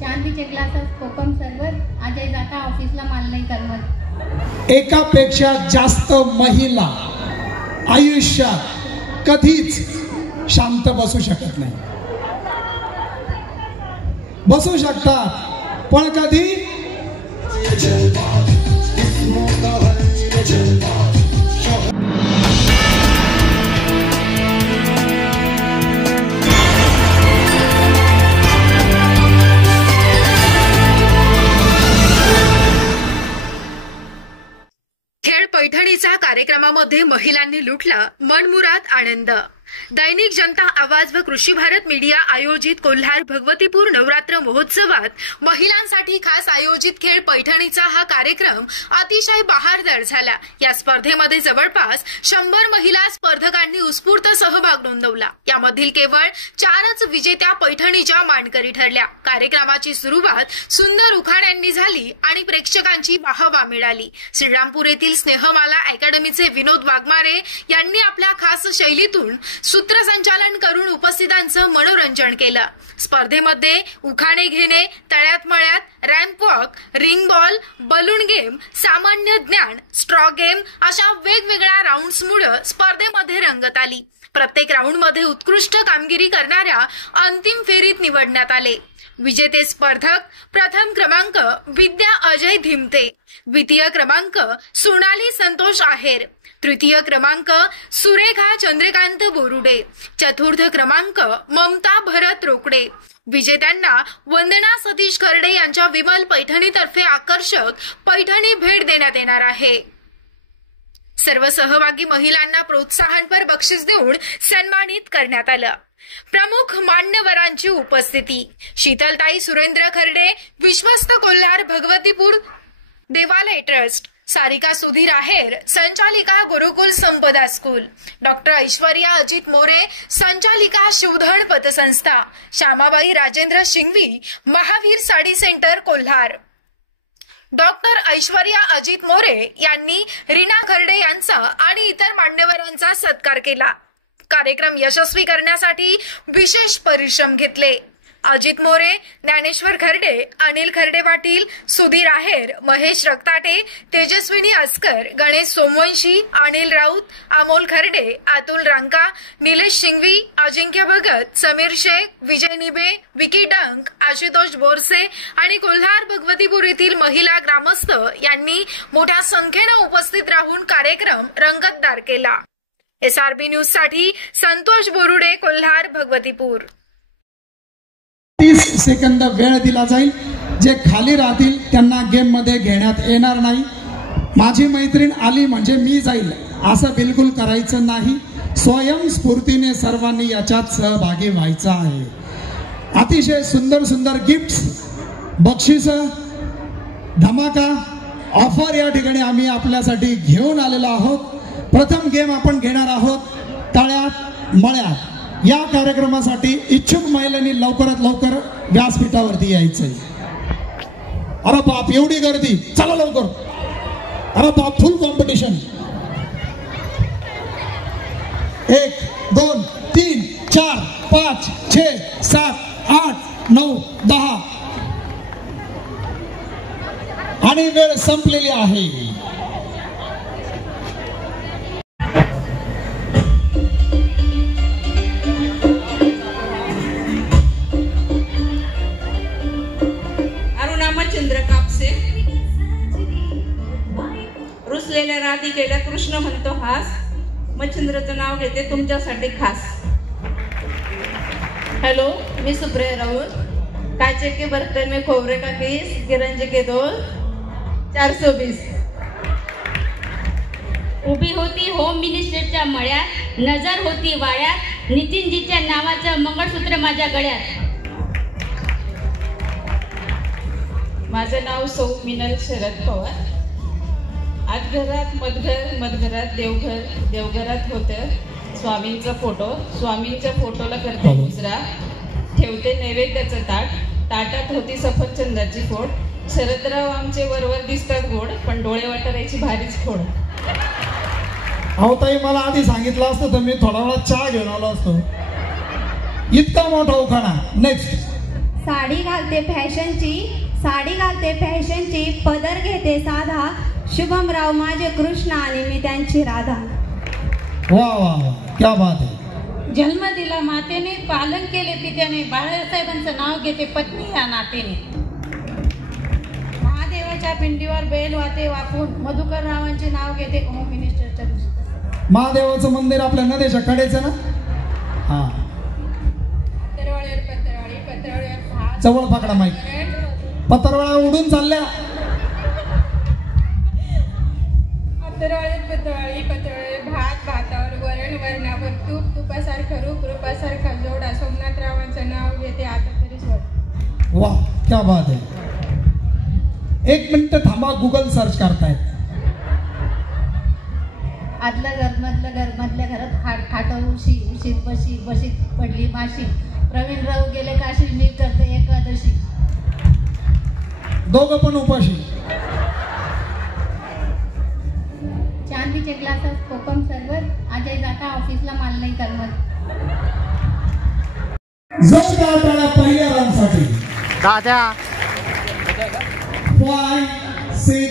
चांदीचे ग्लासेस कोकम सरबत अजय जाता ऑफिसला माल नाही करमत। एकापेक्षा जास्त महिला आयुष्यात कधीच शांत बसू शकत नाही। बसू शकतात पण कधी खेळ पैठणीचा कार्यक्रमामध्ये महिलांनी लुटला मनमुराद आनंद। दैनिक जनता आवाज व कृषी भारत मीडिया आयोजित कोल्हार भगवतीपूर नवरात्र महोत्सवात महिलांसाठी खास आयोजित खेळ पैठणीचा हा कार्यक्रम अतिशय बहारदार झाला। या स्पर्धेमध्ये जवळपास 100 महिला स्पर्धकांनी उत्स्फूर्त सहभाग नोंदवला। यामधील केवळ 4च विजेत्या पैठणीच्या मानकरी ठरल्या। कार्यक्रमाची सुरुवात सुंदर उखाण्यांनी झाली आणि प्रेक्षकांची वाहवा मिळाली। श्रीरामपूर येथील स्नेहमाला अकॅडमीचे विनोद वाघमारे यांनी आपल्या खास शैलीतून सूत्रसंचालन करून उपस्थितांचं मनोरंजन केलं। स्पर्धेमध्ये उखाणे घेणे, तळ्यात मळ्यात, ramp walk, ring ball, balloon game, सामान्य ज्ञान, स्ट्रॉ गेम अशा वेगवेगळ्या राऊंड्समुळे स्पर्धेमध्ये रंगत आली। प्रत्येक राऊंडमध्ये उत्कृष्ट कामगिरी करणाऱ्या अंतिम फेरीत निवडण्यात आले। विजेते स्पर्धक प्रथम क्रमांक विद्या अजय धिमते, द्वितीय क्रमांक सोनाली संतोष आहेर, तृतीय क्रमांक सुरेखा चंद्रकांत बोरुडे, चतुर्थ क्रमांक ममता भरत रोकडे। विजेत्यांना वंदना सतीश खर्डे यांच्या विमल पैठणीतर्फे आकर्षक पैठणी भेट देण्यात येणार आहे। सर्व सहभागी महिलांना प्रोत्साहनपर बक्षीस देऊन सन्मानित करण्यात आलं। प्रमुख मान्यवरांची उपस्थिती शीतलताई सुरेंद्र खर्डे, विश्वस्त कोल्हार भगवतीपूर देवालय ट्रस्ट, सारिका सुधीर आहेर, संचालिका गुरुकुल संपदा स्कूल, डॉक्टर ऐश्वर्या अजित मोरे, संचालिका शिवधन पतसंस्था, श्यामाबाई राजेंद्र शिंगवी, महावीर साडी सेंटर कोल्हार। डॉक्टर ऐश्वर्या अजित मोरे यांनी रीना खर्डे यांचा आणि इतर मान्यवरांचा सत्कार केला। कार्यक्रम यशस्वी करण्यासाठी विशेष परिश्रम घेतले। अजित मोरे, ज्ञानेश्वर खर्डे, अनिल खर्डे पाटील, सुधीर आहेर, महेश रक्ताटे, तेजस्विनी अस्कर, गणेश सोमवंशी, अनिल राऊत, अमोल खर्डे, अतुल रांका, निलेश शिंगवी, अजिंक्य भगत, समीर शेख, विजय निबे, विकी डंक, आशुतोष बोरसे आणि कोल्हार भगवतीपूर येथील महिला ग्रामस्थ यांनी मोठ्या संख्येने उपस्थित राहून कार्यक्रम रंगतदार केला। SRB न्यूज साठी संतोष बोरुडे, कोल्हार भगवतीपूर। 30 सेकंद वेळ दिला जाईल। जे खाली राहतील त्यांना गेम मध्ये घेण्यात येणार नाही। माझी मैत्रीण आली म्हणजे मी जाईल असं बिलकुल करायचं नाही। स्वयंस्फूर्तीने सर्वांनी याच्यात सहभागी व्हायचं आहे। अतिशय सुंदर सुंदर गिफ्ट्स, बक्षीस, धमाका, ऑफर या ठिकाणी आम्ही आपल्यासाठी घेऊन आलेलो आहोत। प्रथम गेम आपण घेणार आहोत तळ्यात मळ्यात। या कार्यक्रमासाठी इच्छुक महिलांनी लवकरात लवकर व्यासपीठावरती यायचंय। अरे बाप एवढी गर्दी, चला लवकर। अरे बाप फुल कॉम्पिटिशन। 1 2 3 4 5 6 7 8 9 10 आणि वेळ संपलेली आहे। रुसलेल्या राधिकेला कृष्ण म्हणतो हास, मच्छिंद्रचं नाव घेते तुमच्यासाठी खास। हेलो, मी सुप्रिया राऊत। काचे के बर्तन में खोबरे का किस, गिरंज के दोल 420। उभी होती होम मिनिस्टरच्या मळ्यात, नजर होती वाळ्यात, नितीनजीच्या नावाचं मंगळसूत्र माझ्या गळ्यात। माझं नाव सौ मिनल शरद पवार। आज घरात मधघर, मधघरात देवघर, देवघरात होतं स्वामींचा फोटो, स्वामींच्या फोटोला करते मुजरा, ठेवते नैवेद्याचं ताट, ताटात होती सफरचंदाची फोड, शरदराव आमचे वरवर दिसतात गोड, पण डोळे वाटारायची भारीच खोड। अहो ताई, मला आधी सांगितलं असतं तर मी थोडा वेळा चहा घेऊन आलो असतो। इतका मोठा उखाणा। नेक्स्ट साडी घालते फॅशनची पदर घेते साधा शुभमराव माझे कृष्ण आणि मी त्यांची राधा. वा वा वा, क्या बात आहे. जन्म दिला मातेने, पालन केले पित्याने, बाळासाहेबांचं नाव घेते पत्नी या नातेने. महादेवाच्या पिंडीवर बेल वाते वाकून मधुकर रावांचे नाव घेते होम मिनिस्टरच्या दृष्टीने. महादेवाचं मंदिर आपल्या नदीच्या कडेचं ना. हा, जवळ पकडा माईक. पत्रवळा उडून चालल्या. पत्रवाळी भात भातावर वरण वरणावर तूप तुपासारखं रूप रूपासारखा जोडा सोमनाथरावांचं नाव घेते आता तरी सोड. वा, क्या बात आहे. 1 मिनिट थांबा, गुगल सर्च करतायत. आदल्या घरमधल्या घरात खाटं उशीत बशीत पडली माशी. प्रवीण राव गेले काशी, मी करते एकादशी. दोघं पण उपाशी. चांदीचे ग्लासात कोकम सरबत, अजय जाता ऑफिसला माल नाही करमत. जोरदार टाळ्या पहिल्या राऊंडसाठी. दादा 5 6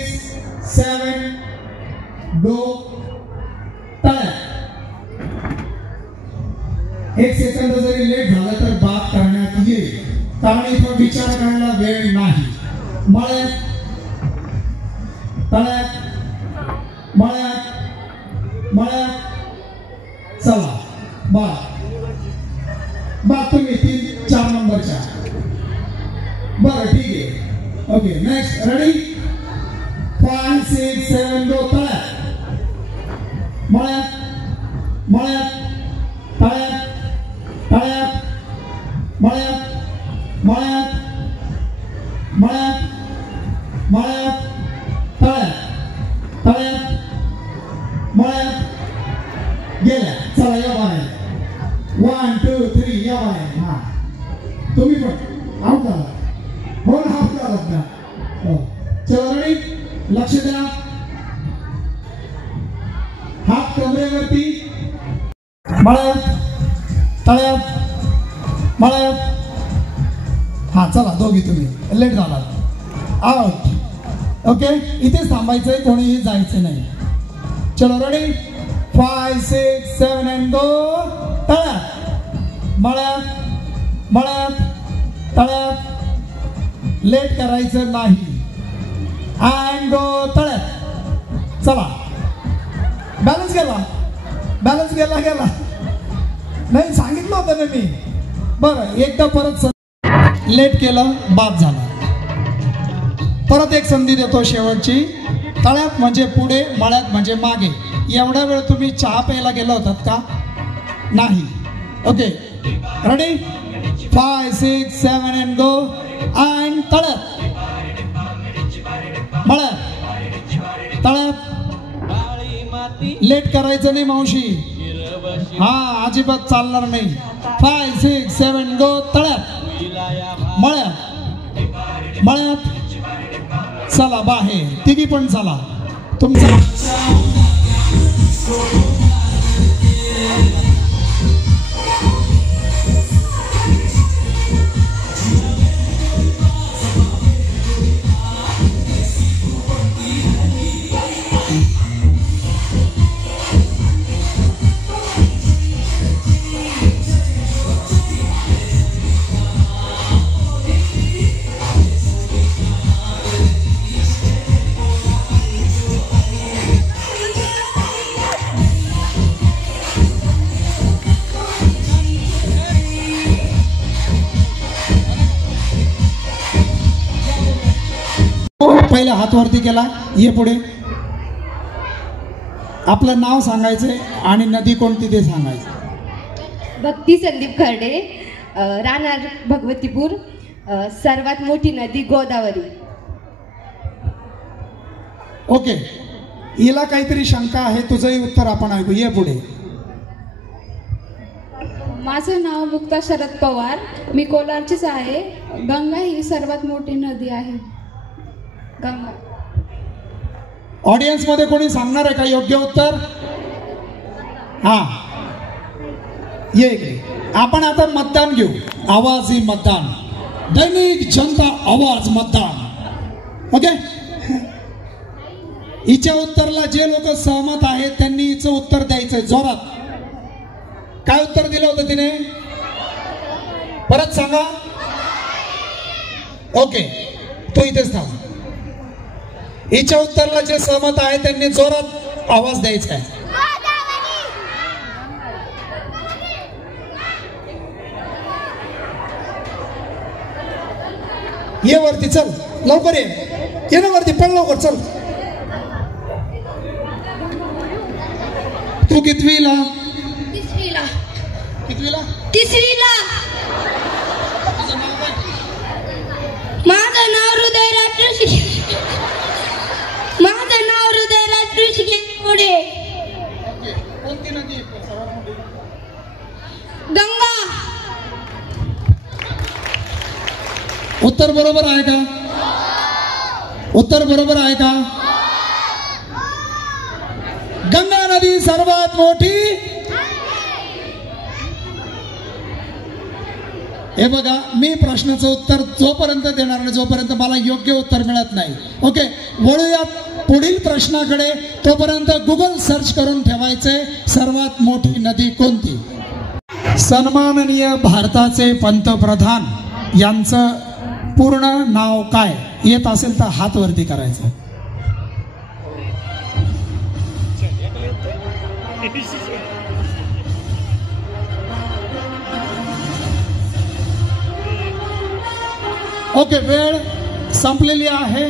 7 गो. टाळ्या. 1 सेकंद जरी लेट झालं तर बात करण्यात येईल, कारण इथं विचार करायला वेळ नाही. मळ्यात तळ्यात मळ्यात चला. बा तुम्ही 3-4 नंबरच्या. बरं ठीक आहे. Okay, next. रेडी. 5 6 7 गो. तळ्यात मळ्यात गेल्या. चला या बाहेर. 1 2 3 या बाहेर. हा, तुम्ही पण आउट झाला. हो ना, आउट झालात ना. हो, चला रेडी. लक्ष द्या. हात कमरेवरती. तळ्यात. हा, चला दोघी तुम्ही लेट झाला. आउट. ओके, इथेच थांबायचंय, कोणीही जायचं नाही. चलो रेडी. 5 6 7 and go. तळ्यात लेट करायचं नाही. and go. तळ्यात. चला. बॅलन्स गेला नाही, सांगितलं होतं ना मी. बरं, एकदा परत लेट केलं, बाद झाला. परत एक संधी देतो शेवटची. तळ्यात म्हणजे पुढे, मळ्यात म्हणजे मागे. एवढा वेळ तुम्ही चहा प्यायला गेला होतात का? नाही. Okay, ready. 5 6 7 and go. and तळ्यात लेट करायचं नाही मावशी. हा, अजिबात चालणार नाही. 5 6 7 गो. तळ्यात मळ्यात चला. बाहेर तिघी पण चला. तुमचा पहिला हात वरती केला. ये पुढे. आपलं नाव सांगायचंय आणि नदी कोणती ते सांगायचं. भक्ती संदीप खर्डे, राहणार भगवतीपूर. सर्वात मोठी नदी गोदावरी. ओके, हिला काहीतरी शंका आहे, तुझंही उत्तर आपण ऐकू. ये पुढे. माझं नाव मुक्ता शरद पवार, मी कोलारचीच आहे. गंगा ही सर्वात मोठी नदी आहे. गंगा. ऑडियन्स मध्ये कोणी सांगणार आहे का योग्य उत्तर? हा, ये इकडे. आपण आता मतदान घेऊ. आवाजी मतदान. दैनिक जनता आवाज मतदान. ओके, हिच्या उत्तरला जे लोक सहमत आहेत त्यांनी हिचं उत्तर द्यायचंय जोरात. काय उत्तर दिलं होतं तिने? परत सांगा. ओके, तू इथेच थांब. हिच्या उत्तरला जे सहमत आहे त्यांनी जोरात आवाज द्यायचा आहे. ये वरती, चल लवकर ये ना वरती, पण लवकर चल. तू कितवीला? तिसरीला. कितवीला? तिसरीला. माझं नाव हृदयराज ऋषिकेश. माझं नाव हृदयराज ऋषिकेश पुढे. कोणती नदी? गंगा. उत्तर बरोबर आहे का? उत्तर बरोबर आहे का? गंगा नदी सर्वात मोठी. हे बघा, मी प्रश्नाचं उत्तर जोपर्यंत देणार नाही जोपर्यंत मला योग्य उत्तर मिळत नाही. ओके, वळूयात पुढील प्रश्नाकडे. तोपर्यंत गुगल सर्च करून ठेवायचे सर्वात मोठी नदी कोणती. सन्माननीय भारताचे पंतप्रधान यांचं पूर्ण नाव काय? येत असेल तर हात वरती करायचं. ओके, वेळ संपलेली आहे.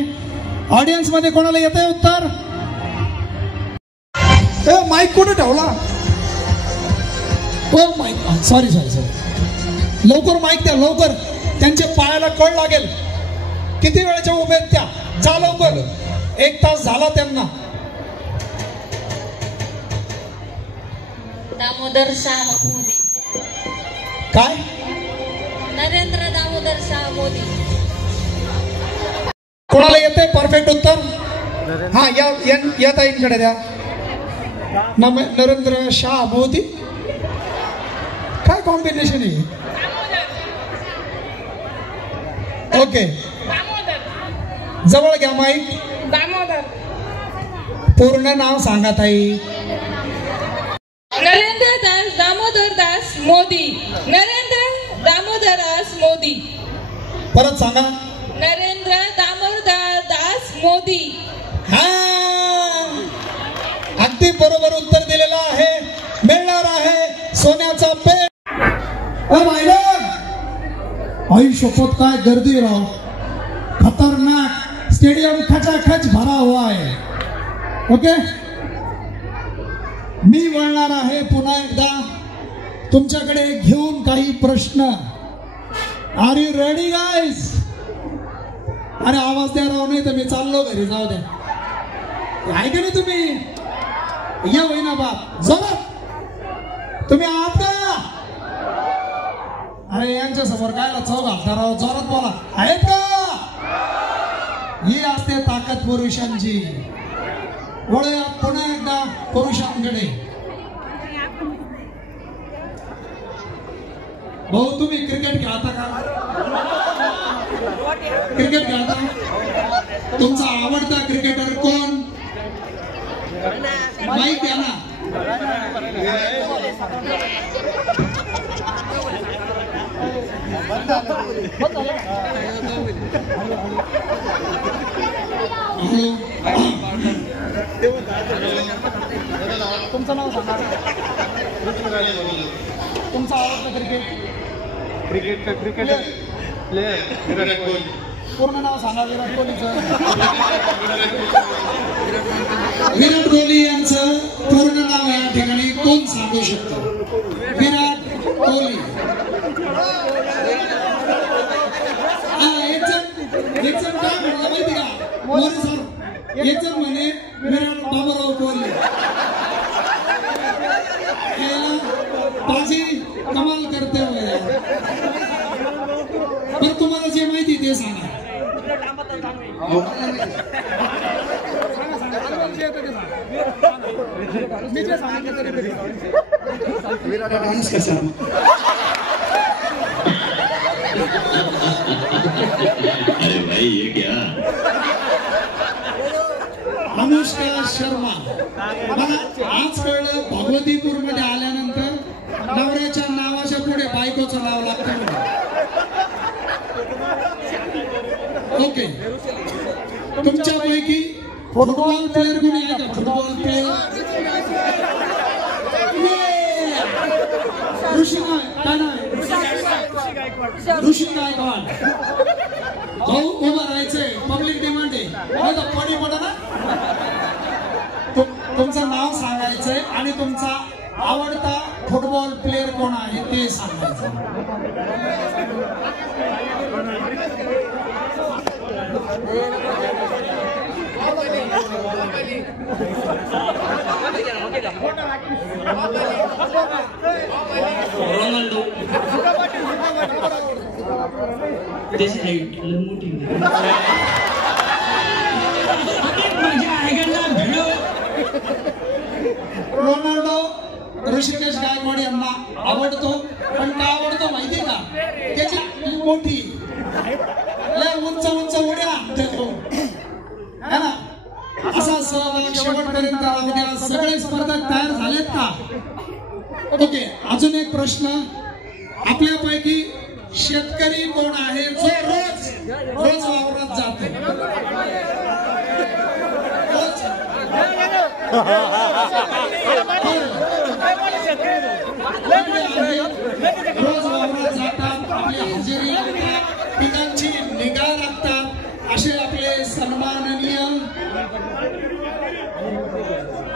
ऑडियन्स मध्ये कोणाला येतंय उत्तर? माईक कुठे ठेवला? Mic, sorry. लवकर माईक द्या, लवकर. त्यांच्या पायाला कळ लागेल. किती वेळच्या उभे आहेत त्या? जा लवकर, 1 तास झाला त्यांना. दामोदर शाह मोदी. काय? नरेंद्र दामोदर शाह मोदी. कोणाला येते परफेक्ट उत्तर? हा, या ताईंकडे द्या. नरेंद्र शाह मोदी. काय कॉम्बिनेशन आहे? ओके, जवळ घ्या माईक. दामोदर. पूर्ण नाव सांगा ताई. नरेंद्र दास दामोदर दास मोदी. नरेंद्र दामोदर दास मोदी. परत सांगा. नरेंद्र दामोदर दास मोदी. हा, अगदी बरोबर उत्तर दिलेलं आहे. मिळणार आहे सोन्याचा पेन. आई शपथ, काय गर्दी राव. खतरनाक. स्टेडियम खचाखच भरा हुआ है. ओके, मी वळणार आहे पुन्हा एकदा तुमच्याकडे घेऊन काही प्रश्न. Are you ready guys? अरे आवाज द्या राव, नाही तर मी चाललो घरी. जाऊ द्या. आहे का नाही तुम्ही? ये होईना बाप, जोरात. तुम्ही आहात का? अरे यांच्या समोर कायला चौ घालता राव? जोरात बोला. आहेत का? ही असते ताकद पुरुषांची. वळूया पुन्हा एकदा पुरुषांकडे. भाऊ, तुम्ही क्रिकेट खेळता का? क्रिकेट खेळता? तुमचा आवडता क्रिकेटर कोण? माहित आहे ना? तुमचं नाव सांगा. तुमचा आवडता क्रिकेट प्लेयर. विराट कोहली. पूर्ण नाव सांगा विराट कोहलीचं. विराट कोहली यांचं पूर्ण नाव या ठिकाणी कोण सांगू शकतो? विराट कोहली. एक जण काय म्हणलं माहिती का? मोरे सर, एक जण म्हणे विराट बाबूराव कोहली. बाजी कमाल करते हुए. पण तुम्हाला जे माहिती ते सांगा. डान्स कसा? अरे भाई ये क्या? अनुष्का शर्मा. मला आज कळलं भगवतीपूर मध्ये आल्यानंतर नवऱ्याच्या नावाच्या पुढे बायकोचं नाव लागतं. ओके, तुमच्यापैकी फुटबॉल प्लेअर कोणी आहे का? फुटबॉल प्लेअर ऋषी काय नाव? ऋषी गायकवाड. भाऊ उभं राहायचंय, पब्लिक डिमांड आहे. पडी पडा ना. तुमचं नाव सांगायचंय आणि तुमचा आवडता फुटबॉल प्लेअर कोण आहे ते सांगायचं. रोनाल्डो. त्याची हाईट मोठी. रोनाल्डो ऋषिकेश गायकवाड यांना आवडतो. पण का आवडतो माहिती का? त्याची मोठी लय उंच उंच उड्या है ना. असा सहभाग शेवटपर्यंत राहू द्या. सगळे स्पर्धक तयार झालेत का? ओके, अजून एक प्रश्न. आपल्यापैकी शेतकरी कोण आहे जो रोज रोज वावरात जातो? रोज वावरात जातात, आपली हजेरी लावतात, पिकांची निगा राखतात, असे आपले सन्माननीय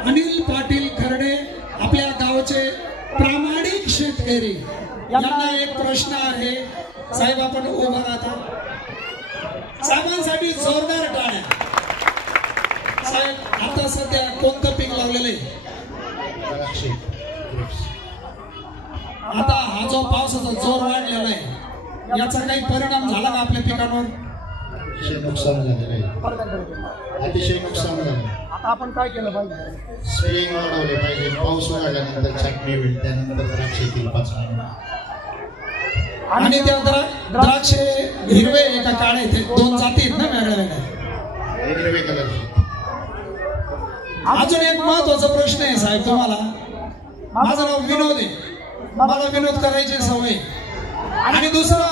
अनिल पाटील खर्डे, आपल्या गावचे प्रामाणिक शेतकरी. यांना एक प्रश्न आहे. साहेब आपण उभा राहता. साहेबांसाठी जोरदार टाळ्या. साहेब आता सध्या कोणतं पीक लावलेलं आहे? आता हा जो पावसाचा जोर वाढलेला आहे याचा काही परिणाम झाला का आपल्या पिकांवर? नुकसान झालेलं आहे, अतिशय नुकसान झालं. आता आपण काय केलं पाहिजे? स्प्रेइंग वाढवले पाहिजे. पाऊस वाढल्यानंतर छाटणी होईल, त्यानंतर द्राक्ष येतील 5 महिने. आणि त्या द्राक्ष हिरवे एका काळे ते 2 जाती आहेत ना वेगळ्या वेगळ्या हिरवे कलरचे. अजून एक महत्वाचा प्रश्न आहे साहेब तुम्हाला. माझं नाव विनोद आहे, मला विनोद करायची सवय. आणि दुसरं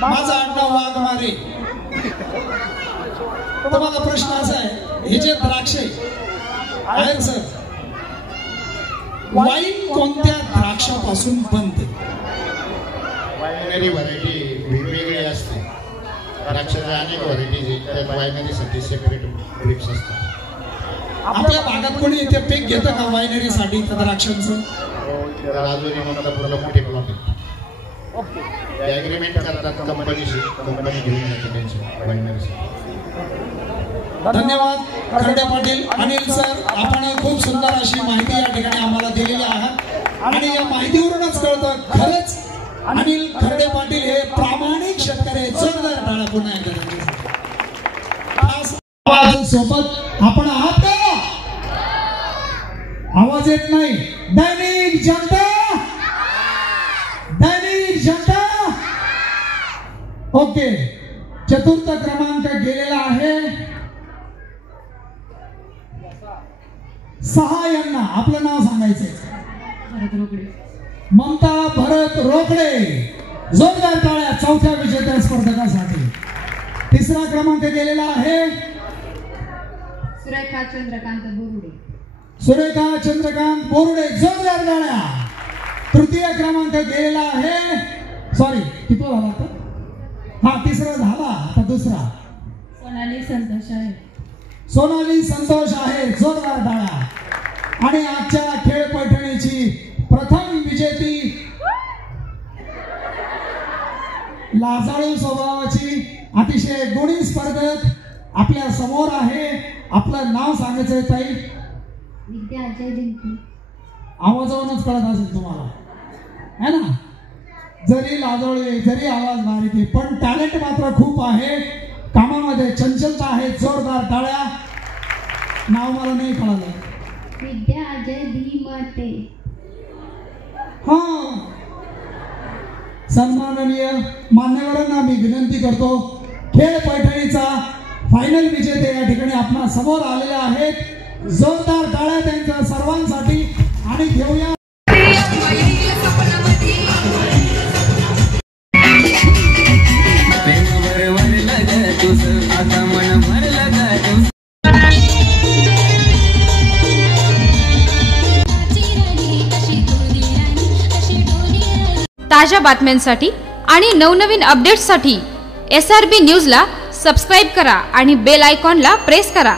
माझं आडनाव वाघमारे. तुम्हाला प्रश्न असा आहे, हे जे द्राक्ष आहेत सर, वाईन कोणत्या द्राक्षापासून बनते? वायनरी व्हरायटी वेगवेगळी असते. द्राक्षाच्या अनेक व्हरायटीज आहेत, त्यात वायनरीसाठी सेपरेट ग्रेप्स असतात. आपल्या भागात कोणी ते पीक घेतं का वायनरीसाठी द्राक्षांचं? राजूरी मंदापूरला मोठे प्लॉट आहेत. ॲग्रीमेंट करतात कंपनीशी, कंपनी घेऊन जाते त्यांच्या वायनरीसाठी. धन्यवाद खर्डे पाटील. अनिल सर, आपण खूप सुंदर अशी माहिती या ठिकाणी आम्हाला दिलेली आहे आणि या माहितीवरूनच कळतं खरंच अनिल खर्डे पाटील हे प्रामाणिक शेतकरी आहेत. जोरदार टाळ्या पुन्हा एकदा. सोबत आपण आहात का? आवाज येत नाही. दैनिक जनता, दैनिक जनता. ओके, चतुर्थ क्रमांक गेलेला आहे 6 यांना. आपलं नाव सांगायचंय. ममता भरत रोकडे. जोरदार टाळ्या चौथ्या विजेत्या स्पर्धकासाठी. तिसरा क्रमांक गेलेला आहे सुरेखा चंद्रकांत बोरुडे. सुरेखा चंद्रकांत बोरुडे. जोरदार टाळ्या. तृतीय क्रमांक गेलेला आहे, सॉरी किती झाला आता? हा तिसरा झाला, आता दुसरा. सोनाली संतोष आहे. सोनाली संतोष आहे. जोरदार टाळ्या. आणि आजच्या खेळ पैठणीची प्रथम विजेती, लाजाळू स्वभावाची अतिशय गुणी स्पर्धक आपल्या समोर आहे. आपलं नाव सांगायचंय ताई? विद्या अजय दिंपी. आवाजावरूनच कळत असेल तुम्हाला है ना. जरी लाजाळू आहे, जरी आवाज बारीक आहे, पण टॅलेंट मात्र खूप आहे. कामामध्ये चंचलता आहे. जोरदार टाळ्या. नाव मला नाही कळालं. विद्या अजय धीमते. हा सन्माननीय मान्यवरांना मी विनंती करतो, खेळ पैठणीचा फायनल विजेते या ठिकाणी आपणा समोर आलेले आहेत। जोरदार टाळ्या त्यांच्या सर्वांसाठी आणि घेऊया ताज्या बातम्यांसाठी आणि नवनवीन अपडेट्ससाठी SRB न्यूजला सबस्क्राईब करा आणि बेल आयकॉनला प्रेस करा।